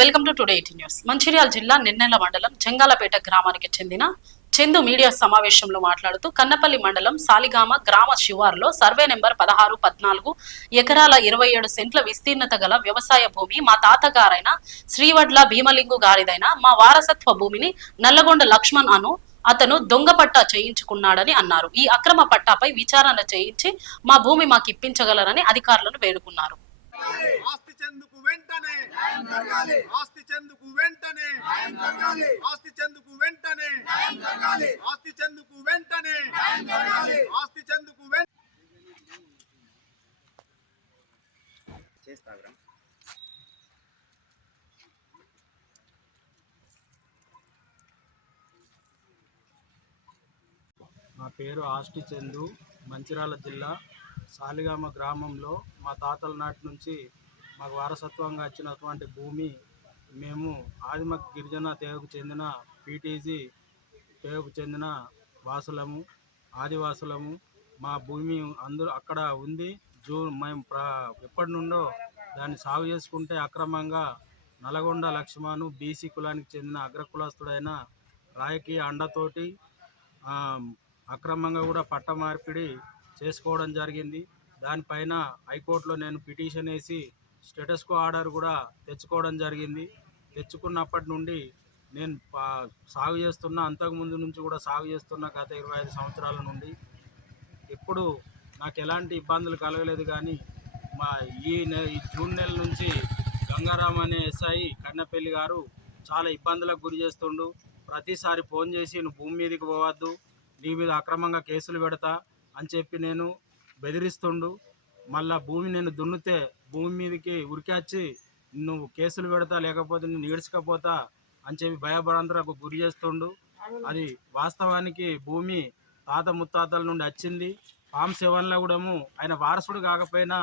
Welcome to today 18 news. Mancherial జిల్లా నిన్నెల మండలం చెంగాలపేట గ్రామానికి చెందిన చందు మీడియా సమావేశంలో మాట్లాడుతూ కన్నపల్లి మండలం సాలిగామ గ్రామ శివారులో సర్వే నెంబర్ 16-14 ఎకరాల 27 సెంట్ల విస్తీర్ణత గల వ్యవసాయ భూమి మా తాతగారైన శ్రీవడ్ల భీమలింగు గారిదైన మా వారసత్వ భూమిని నల్లగొండ లక్ష్మణ్ అతను దొంగ పట్టా చేయించుకున్నాడని అన్నారు. ఈ అక్రమ పట్టాపై విచారణ చేయించి మా భూమి మాకు ఇప్పించగలరని అధికారులను వేడుకున్నారు. ఆస్తి చెందుకు వెంటనే న్యాయం జరగాలి. ఆస్తి చెందుకు వెంటనే న్యాయం జరగాలి. ఆస్తి చెందుకు వెంటనే న్యాయం జరగాలి. ఆస్తి చెందుకు వెంటనే న్యాయం జరగాలి. ఆస్తి చెందుకు చేస్తాగ్రా. నా పేరు ఆస్టి చందు. మంచిర్యాల జిల్లా సాలిగామ గ్రామంలో మా తాతల నాటి నుంచి మాకు వారసత్వంగా వచ్చినటువంటి భూమి మేము ఆదిమ గిరిజన తెగకు చెందిన పీటీజీ తెగకు చెందిన వాసులము, ఆదివాసులము. మా భూమి అందరూ అక్కడ ఉంది. మేము ఎప్పటి నుండో దాన్ని సాగు చేసుకుంటే అక్రమంగా నల్గొండ లక్ష్మణు బీసీ కులానికి చెందిన అగ్రకులస్తుడైన రాజకీయ అండతోటి అక్రమంగా కూడా పట్ట మార్పిడి చేసుకోవడం జరిగింది. దానిపైన హైకోర్టులో నేను పిటిషన్ వేసి స్టేటస్ కో ఆర్డర్ కూడా తెచ్చుకోవడం జరిగింది. తెచ్చుకున్నప్పటి నుండి నేను సాగు చేస్తున్న, అంతకుముందు నుంచి కూడా సాగు చేస్తున్న గత 25 సంవత్సరాల నుండి ఎప్పుడు నాకు ఎలాంటి ఇబ్బందులు కలగలేదు. కానీ ఈ జూన్ నెల నుంచి గంగారాం అనే ఎస్ఐ కన్నపల్లి గారు చాలా ఇబ్బందులకు గురి చేస్తుండు. ప్రతిసారి ఫోన్ చేసి నువ్వు భూమి మీదకి పోవద్దు, నీ మీద అక్రమంగా కేసులు పెడతా అని చెప్పి నేను బెదిరిస్తుండు. మళ్ళా భూమి నేను దున్నితే భూమి మీదకి ఉరికొచ్చి నువ్వు కేసులు పెడతా, లేకపోతే నేను ఈడ్చకపోతా అని చెప్పి భయభ్రాంతులకు గురి చేస్తుండు. అది వాస్తవానికి భూమి తాత ముత్తాతల నుండి వచ్చింది. ఫామ్ 7లో కూడా ఆయన వారసుడు కాకపోయినా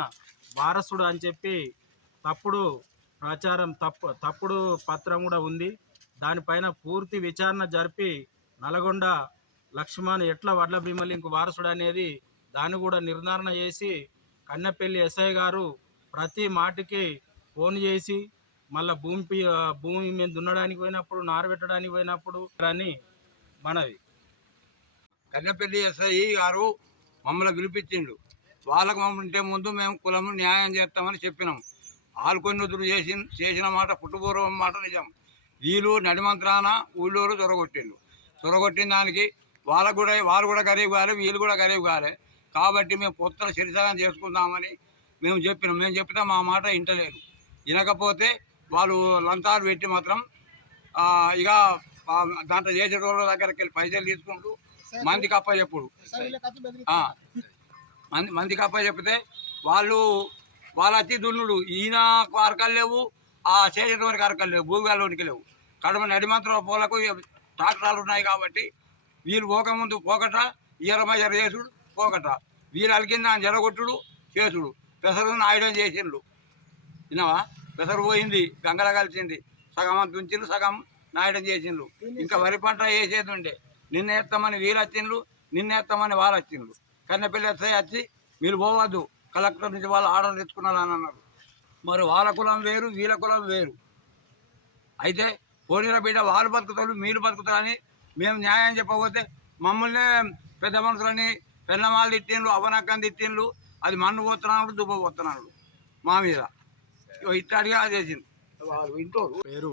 వారసుడు అని చెప్పి తప్పుడు ప్రచారం, తప్పుడు పత్రం కూడా ఉంది. దానిపైన పూర్తి విచారణ జరిపి నల్గొండ లక్ష్మణ్ ఎట్లా వడ్ల భీమలింగు వారసుడు అనేది దాన్ని కూడా నిర్ధారణ చేసి కన్నపల్లి ఎస్ఐ గారు ప్రతి మాటికి ఫోన్ చేసి మళ్ళీ భూమి మీద దున్నడానికి పోయినప్పుడు, నారబెట్టడానికి పోయినప్పుడు అని మనవి. కన్నపల్లి ఎస్ఐ గారు మమ్మల్ని పిలిపించిండు. వాళ్ళకు మమ్మల్ని ముందు మేము కులము న్యాయం చేస్తామని చెప్పినాం. ఆల్కొన్నుతుడు చేసిన మాట పుట్టుపూర్వం మాట నిజం. వీళ్ళు నడిమంత్రాన ఊళ్ళోరు చొరగొట్టిన దానికి వాళ్ళు కూడా గరీబ్ కాలే, వీళ్ళు కూడా గరీబ్ కాలే. కాబట్టి మేము కొత్తలు శరిసగం చేసుకుందామని మేము చెప్పినా మా మాట వింటలేదు. వినకపోతే వాళ్ళు లంచాలు పెట్టి మాత్రం ఇక దాంట్లో చేసే రోజుల దగ్గరికి వెళ్ళి పైసలు తీసుకుంటూ మందికి అప్పచెప్పుడు మందికి అప్పచెప్పితే వాళ్ళు వచ్చి దున్నుడు. ఈయన అరకలు లేవు, ఆ చేసేటోనికి అరకలు లేవు, భూగాల్లోనికి లేవు. కడమ నడిమంత్రం పూలకు ట్రాక్టర్లు ఉన్నాయి కాబట్టి వీళ్ళు పోకముందు పోకట, ఈరమయ్యర చేసుడు పోకట, వీళ్ళు అలికింది ఆయన జరగొట్టుడు చేసుడు. పెసరు నాయడం చేసిండ్రు. విన్నావా? పెసరు పోయింది, గంగల కలిసింది, సగం అంత ఉంచిండ్రు, సగం నాయడం చేసిండ్రు. ఇంకా వరి పంట వేసేది ఉండే. నిన్న ఎత్తామని వీళ్ళు వచ్చిండ్రు, నిన్న ఎత్తామని వాళ్ళు వచ్చిండ్రు. కన్నపల్లి ఎస్ఐ వచ్చి వీళ్ళు పోవద్దు, కలెక్టర్ నుంచి వాళ్ళు ఆర్డర్ తెచ్చుకున్నారు అని అన్నారు. మరి వాళ్ళ కులం వేరు, వీళ్ళ కులం వేరు. అయితే పోనీల బిడ్డ వాళ్ళు బతుకుతారు, మీరు బతుకుతారని మేము న్యాయం చెప్పకపోతే మమ్మల్ని పెద్ద మనుషులని పెన్నమాలు తిట్టిండ్రు, అవనక్కని తిట్టిండ్రు. అది మన్ను పోతున్నాడు, దుబ్బ పోతున్నాడు మా మీద. ఇట్లాడిగా చేసింది. పేరు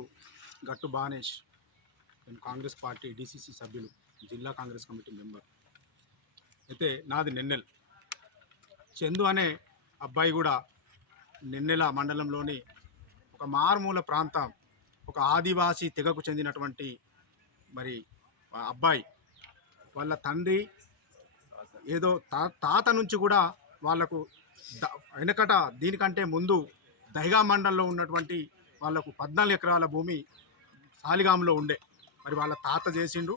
గట్టు బానేష్. నేను కాంగ్రెస్ పార్టీ డిసిసి సభ్యులు, జిల్లా కాంగ్రెస్ కమిటీ మెంబర్. అయితే నాది నిన్నెల్. చందు అనే అబ్బాయి కూడా నిన్నెల మండలంలోని ఒక మారుమూల ప్రాంతం, ఒక ఆదివాసీ తెగకు చెందినటువంటి మరి అబ్బాయి. వాళ్ళ తండ్రి ఏదో తాత నుంచి కూడా వాళ్లకు వెనకట దీనికంటే ముందు దైగా మండలంలో ఉన్నటువంటి వాళ్లకు 14 ఎకరాల భూమి సాలిగాంలో ఉండే. మరి వాళ్ళ తాత చేసిండు,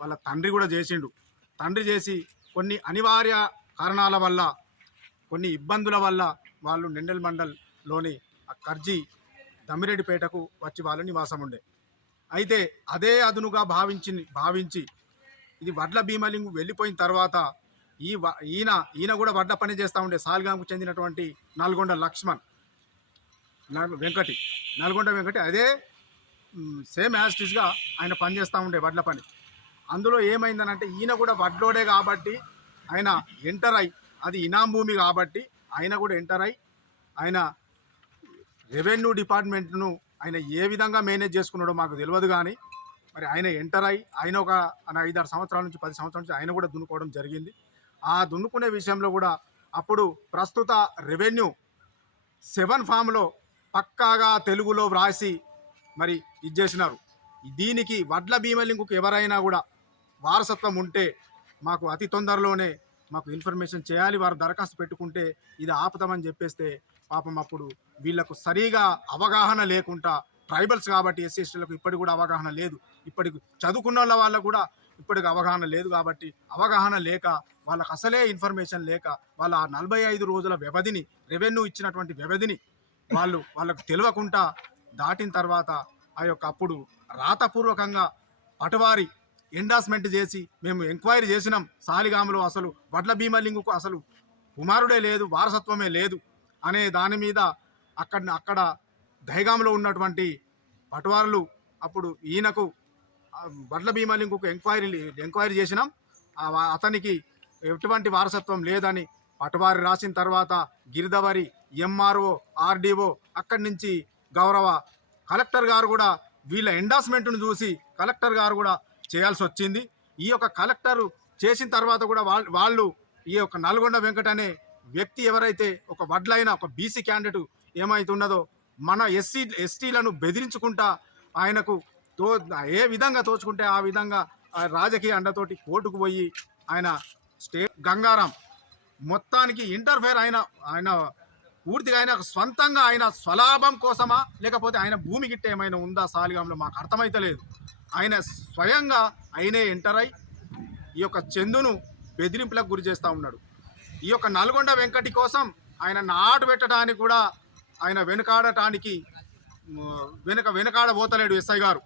వాళ్ళ తండ్రి కూడా చేసిండు. తండ్రి చేసి కొన్ని అనివార్య కారణాల వల్ల, కొన్ని ఇబ్బందుల వల్ల వాళ్ళు నిండెల్ మండల్లోని ఆ కర్జీ దమ్మిరెడ్డిపేటకు వచ్చి వాళ్ళ నివాసం ఉండే. అయితే అదే అదునుగా భావించి ఇది వడ్ల భీమలింగు వెళ్ళిపోయిన తర్వాత ఈయన కూడా వడ్ల పని చేస్తూ ఉండే. సాలిగాంకు చెందినటువంటి నల్గొండ వెంకటి అదే సేమ్ యాస్టిస్గా ఆయన పనిచేస్తూ ఉండే వడ్ల పని. అందులో ఏమైందనంటే ఈయన కూడా వడ్లోడే కాబట్టి ఆయన ఎంటర్ అయ్యి, అది ఇనాం భూమి కాబట్టి ఆయన కూడా ఎంటర్ అయ్యి ఆయన రెవెన్యూ డిపార్ట్మెంట్ను ఆయన ఏ విధంగా మేనేజ్ చేసుకున్నాడో మాకు తెలియదు. కానీ మరి ఆయన ఎంటర్ అయ్యి ఆయన ఒక 5-6 సంవత్సరాల నుంచి 10 సంవత్సరాల నుంచి ఆయన కూడా దున్నుకోవడం జరిగింది. ఆ దున్నుకునే విషయంలో కూడా అప్పుడు ప్రస్తుత రెవెన్యూ 7 ఫామ్లో పక్కాగా తెలుగులో వ్రాసి మరి ఇది చేసినారు. దీనికి వడ్ల బీమా లింకుకు ఎవరైనా కూడా వారసత్వం ఉంటే మాకు అతి తొందరలోనే మాకు ఇన్ఫర్మేషన్ చేయాలి, వారు దరఖాస్తు పెట్టుకుంటే ఇది ఆపుతామని చెప్పేస్తే పాపం అప్పుడు వీళ్ళకు సరిగా అవగాహన లేకుండా, ట్రైబల్స్ కాబట్టి ఎస్సీ ఎస్టీలకు ఇప్పటికి కూడా అవగాహన లేదు, ఇప్పటికి చదువుకున్న వాళ్ళకు కూడా ఇప్పటికి అవగాహన లేదు. కాబట్టి అవగాహన లేక వాళ్ళకు అసలే ఇన్ఫర్మేషన్ లేక వాళ్ళ 45 రోజుల వ్యవధిని, రెవెన్యూ ఇచ్చినటువంటి వ్యవధిని వాళ్ళకు తెలియకుండా దాటిన తర్వాత ఆ యొక్క అప్పుడు రాతపూర్వకంగా పటవారి ఎండార్స్మెంట్ చేసి మేము ఎంక్వైరీ చేసినాం. సాలిగాములో అసలు వడ్ల బీమా లింకుకు అసలు కుమారుడే లేదు, వారసత్వమే లేదు అనే దాని మీద అక్కడ దైగాంలో ఉన్నటువంటి పటవారులు అప్పుడు ఈయనకు వడ్ల బీమా లింకుకు ఎంక్వైరీ చేసినాం. అతనికి ఎటువంటి వారసత్వం లేదని పటవారి రాసిన తర్వాత గిరిదవరి, ఎంఆర్ఓ, ఆర్డీఓ, అక్కడి నుంచి గౌరవ కలెక్టర్ గారు కూడా వీళ్ళ ఎండార్స్మెంట్ను చూసి కలెక్టర్ గారు కూడా చేయాల్సి వచ్చింది. ఈ యొక్క కలెక్టర్ చేసిన తర్వాత కూడా వాళ్ళు ఈ యొక్క నల్గొండ వెంకట అనే వ్యక్తి ఎవరైతే ఒక వడ్లైన ఒక బీసీ క్యాండిడేట్ ఏమైతున్నదో మన ఎస్టీలను బెదిరించుకుంటా ఆయనకు ఏ విధంగా తోచుకుంటే ఆ విధంగా రాజకీయ అండతోటి కోర్టుకు పోయి ఆయన స్టేట్ గంగారాం మొత్తానికి ఇంటర్ఫేర్ ఆయన పూర్తిగా ఆయన స్వంతంగా ఆయన స్వలాభం కోసమా లేకపోతే ఆయన భూమి గిట్ట ఏమైనా ఉందా సాలిగాంలో మాకు అర్థమైతలేదు. ఆయన స్వయంగా ఆయనే ఎంటర్ అయి ఈ యొక్క చందును బెదిరింపులకు గురి చేస్తూ ఉన్నాడు. ఈ యొక్క నల్గొండ వెంకటి కోసం ఆయన నాటు పెట్టడానికి కూడా ఆయన వెనకాడబోతలేడు ఎస్ఐ గారు.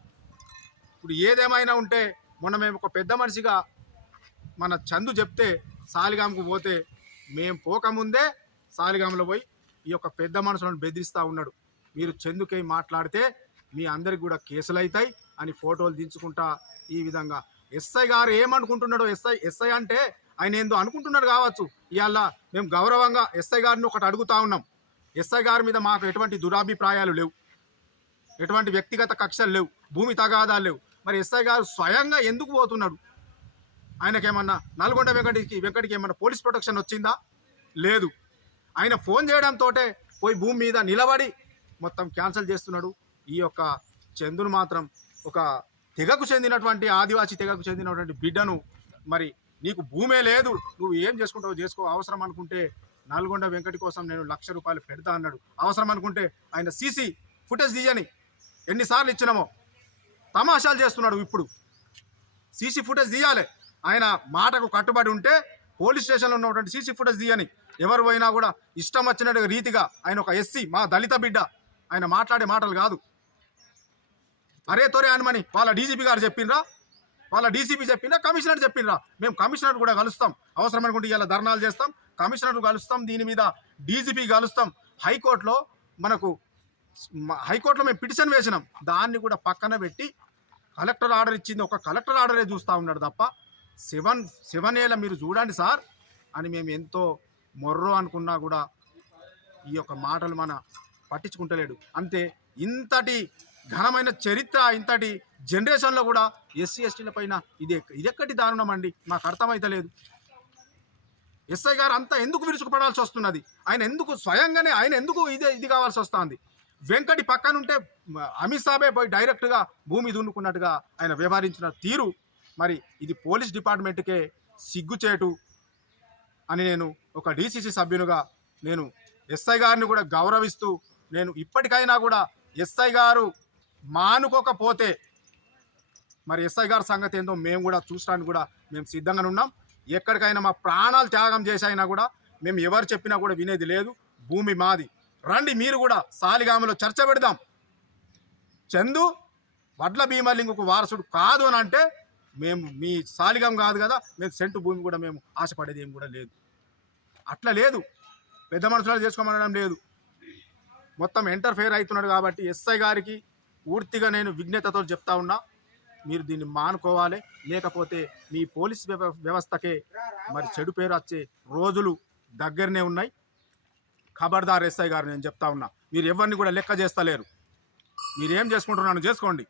ఇప్పుడు ఏదేమైనా ఉంటే మొన్న మేము ఒక పెద్ద మనిషిగా మన చందు చెప్తే సాలిగాంకు పోతే మేము పోకముందే సాలిగాంలో పోయి ఈ యొక్క పెద్ద మనుషులను బెదిరిస్తూ ఉన్నాడు. మీరు చందుకై మాట్లాడితే మీ అందరికి కూడా కేసులు అవుతాయి అని ఫోటోలు దించుకుంటా ఈ విధంగా ఎస్ఐ గారు ఏమనుకుంటున్నాడో, ఎస్ఐ అంటే ఆయన ఏందో అనుకుంటున్నాడు కావచ్చు. ఇవాళ మేము గౌరవంగా ఎస్ఐ గారిని ఒకటి అడుగుతా ఉన్నాం. ఎస్ఐ గారి మీద మాకు ఎటువంటి దురాభిప్రాయాలు లేవు, ఎటువంటి వ్యక్తిగత కక్షలు లేవు, భూమి తగాదాలు లేవు. మరి ఎస్ఐ గారు స్వయంగా ఎందుకు పోతున్నాడు? ఆయనకేమన్నా నల్గొండ వెంకటికి ఏమన్నా పోలీస్ ప్రొటెక్షన్ వచ్చిందా? లేదు. ఆయన ఫోన్ చేయడంతో పోయి భూమి మీద నిలబడి మొత్తం క్యాన్సిల్ చేస్తున్నాడు. ఈ యొక్క చందును మాత్రం ఒక తెగకు చెందినటువంటి ఆదివాసీ తెగకు చెందినటువంటి బిడ్డను మరి నీకు భూమే లేదు, నువ్వు ఏం చేసుకుంటావు చేసుకో, అవసరం అనుకుంటే నల్గొండ వెంకటి కోసం నేను ₹1,00,000 పెడతా అన్నాడు. అవసరం అనుకుంటే ఆయన సీసీ ఫుటేజ్ తీయని ఎన్నిసార్లు ఇచ్చినామో తమాషాలు చేస్తున్నాడు. ఇప్పుడు సీసీ ఫుటేజ్ తీయాలి. ఆయన మాటకు కట్టుబడి ఉంటే పోలీస్ స్టేషన్లో ఉన్నటువంటి సీసీ ఫుటేజ్ తీయని. ఎవరు పోయినా కూడా ఇష్టం వచ్చినట్టు రీతిగా ఆయన ఒక ఎస్సీ, మా దళిత బిడ్డ, ఆయన మాట్లాడే మాటలు కాదు. అరే తోరే అనమని వాళ్ళ డీజీపీ గారు చెప్పినరా, వాళ్ళ డీసీపీ చెప్పినా, కమిషనర్ చెప్పినరా. మేము కమిషనర్ కూడా కలుస్తాం, అవసరం అనుకుంటే ఇలా ధర్నాలు చేస్తాం, కమిషనర్ కలుస్తాం, దీని మీద డీజీపీ కలుస్తాం. హైకోర్టులో మేము పిటిషన్ వేసినాం, దాన్ని కూడా పక్కన పెట్టి కలెక్టర్ ఆర్డర్ ఇచ్చింది, ఒక కలెక్టర్ ఆర్డరే చూస్తూ ఉన్నాడు తప్ప 7 ఏళ్ళ మీరు చూడండి సార్ అని మేము ఎంతో మొర్రో అనుకున్నా కూడా ఈ యొక్క మాటలు మన పట్టించుకుంటలేడు. అంతే ఇంతటి ఘనమైన చరిత్ర, ఇంతటి జనరేషన్లో కూడా ఎస్సీ ఎస్టీల పైన ఇదెక్కటి దారుణం అండి, మాకు అర్థమైతలేదు. ఎస్ఐ గారు అంతా ఎందుకు విరుచుకుపడాల్సి వస్తున్నది? ఆయన ఎందుకు స్వయంగానే ఆయన ఎందుకు ఇది కావాల్సి వస్తుంది? వెంకటి పక్కనుంటే అమిత్ షాబే పోయి డైరెక్ట్గా భూమి దున్నుకున్నట్టుగా ఆయన వ్యవహరించిన తీరు మరి ఇది పోలీస్ డిపార్ట్మెంట్కే సిగ్గుచేటు అని నేను ఒక డీసీసీ సభ్యునిగా నేను ఎస్ఐ గారిని కూడా గౌరవిస్తూ, నేను ఇప్పటికైనా కూడా ఎస్ఐ గారు మానుకోకపోతే మరి ఎస్ఐ గారి సంగతి ఏందో మేము కూడా చూసడానికి కూడా మేము సిద్ధంగానే ఉన్నాం. ఎక్కడికైనా మా ప్రాణాలు త్యాగం చేసైనా కూడా మేము ఎవరు చెప్పినా కూడా వినేది లేదు. భూమి మాది, రండి మీరు కూడా సాలిగామలో చర్చ పెడదాం. చందు వడ్ల బీమా లింకుకు వారసుడు కాదు అని అంటే మేము మీ సాలిగాం కాదు కదా, మేము సెంటు భూమి కూడా మేము ఆశపడేది ఏం కూడా లేదు. అట్లా లేదు, పెద్ద మనుషులు చేసుకోమనడం లేదు. మొత్తం ఇంటర్ఫేర్ అవుతున్నాడు కాబట్టి ఎస్ఐ గారికి పూర్తిగా నేను విజ్ఞతతో చెప్తా ఉన్నా, మీరు దీన్ని మానుకోవాలి, లేకపోతే మీ పోలీస్ వ్యవస్థకే మరి చెడు పేరు వచ్చే రోజులు దగ్గరనే ఉన్నాయి. ఖబర్దార్ ఎస్ఐ గారు, నేను చెప్తా ఉన్నా, మీరు ఎవరిని కూడా లెక్క చేస్తలేరు. మీరు ఏం చేసుకుంటున్నాను చేసుకోండి.